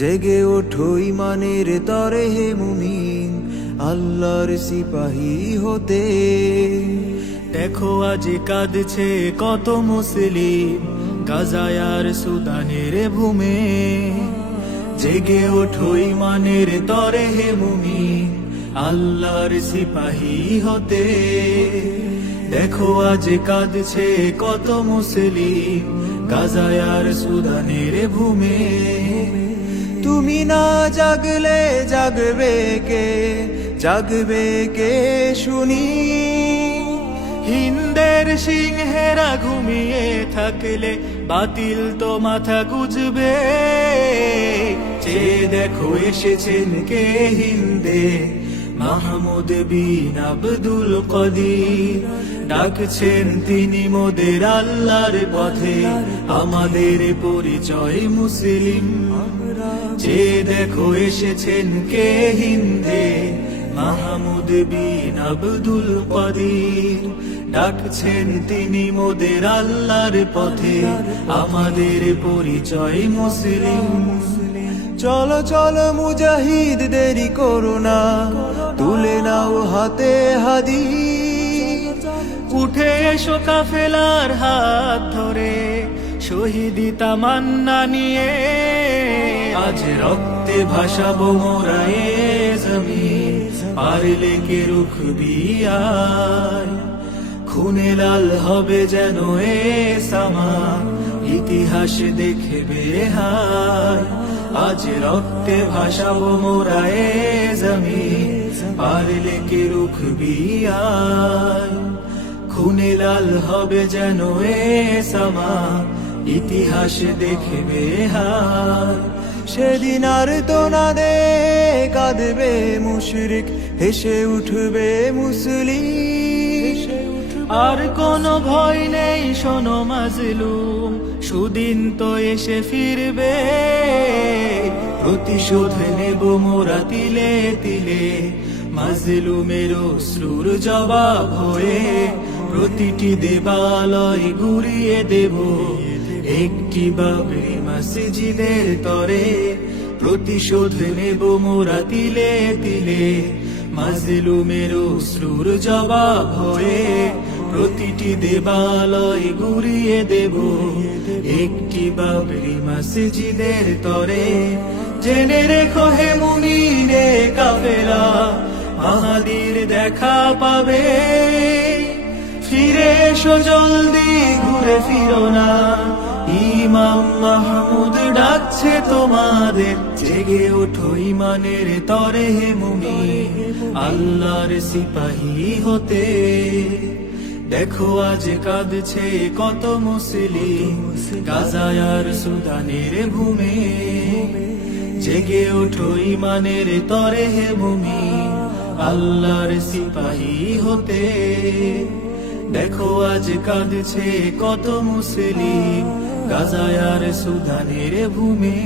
জেগে ওঠো ইমানের তরে হে মুমিন, আল্লাহর সিপাহী হতে। দেখো আজ কাঁদছে কত মুসলিম, গাজায় আর সুদানের ভূমে। জেগে ওঠো ইমানের তরে হে মুমিন, আল্লাহর সিপাহী হতে। দেখো আজ কাঁদছে কত মুসলিম, গাজায় আর সুদানের ভূমে। তুমি না জাগলে জাগবে কে, জাগবে কে শুনি। হিন্দের সিংহেরা ঘুমিয়ে থাকলে বাতিল তো মাথা গুজবে। চেয়ে দেখো এসেছেন কে হিন্দে, মাহমুদ বিন আব্দুল কাদির। ডাকছেন তিনি মোদের আল্লাহর পথে, আমাদের পরিচয় মুসলিম। চেয়ে দেখো এসেছেন কে হিন্দে, মাহমুদ বিন আব্দুল কাদির। ডাকছেন তিনি মোদের আল্লাহর পথে, আমাদের পরিচয় মুসলিম। চলো চলো মুজাহিদ দেরি করো না, তুলে নাও হাতে হাদি। উঠে এসো কাফেলার হাত ধরে, শহীদি তামান্না নিয়ে। আজ রক্তে ভাসাবো মোরা এ জমিন, পারলে কে রুখবি আয়। খুনে লাল হবে যেন এ সামা, ইতিহাস দেখবে হায়। আজ রক্তে ভাসাবো মোরা এ জমিন, পারলে কে রুখবি আয়। খুনে লাল হবে যেন এ সামা, ইতিহাস দেখবে হায়। সেদিন আর তো না দে কাঁদবে মুশরিক, হেসে উঠবে মুসলিম। আর কোনো ভয় নেই শোনো মাজলুম, সুদিন তো এসে ফিরবে। প্রতিশোধ নেব মোরা তিলে তিলে, মাজলুমের অশ্রুর জবাব হয়ে। প্রতিটি দেবালয় ঘুরিয়ে দেব, একটি বাবরি মসজিদের তরে। প্রতিশোধ নেব মোরা তিলে তিলে, মাজলুমের অশ্রুর জবাব হয়ে। প্রতিটি দেবালয় ঘুরিয়ে দেব, একটি বাবরি মসজিদের তরে। জেনে রেখো হে মুমিনে কাফেলা, মাহাদির দেখা পাবে। ফিরে এসো জলদি, ঘুরে ফিরো না, ইমাম মাহমুদ ডাকছে তোমাদের। জেগে ওঠো ইমানের তরে হে মুমিন, আল্লাহর সিপাহী হতে। দেখো আজ কাঁদছে কত মুসলিম, গাজায় আর সুদানের ভূমে। জেগে ওঠো ইমানের তরে হে মুমিন, আল্লাহর সিপাহী হতে। দেখো আজ কাঁদছে কত মুসলিম, গাজায় আর সুদানের ভূমে।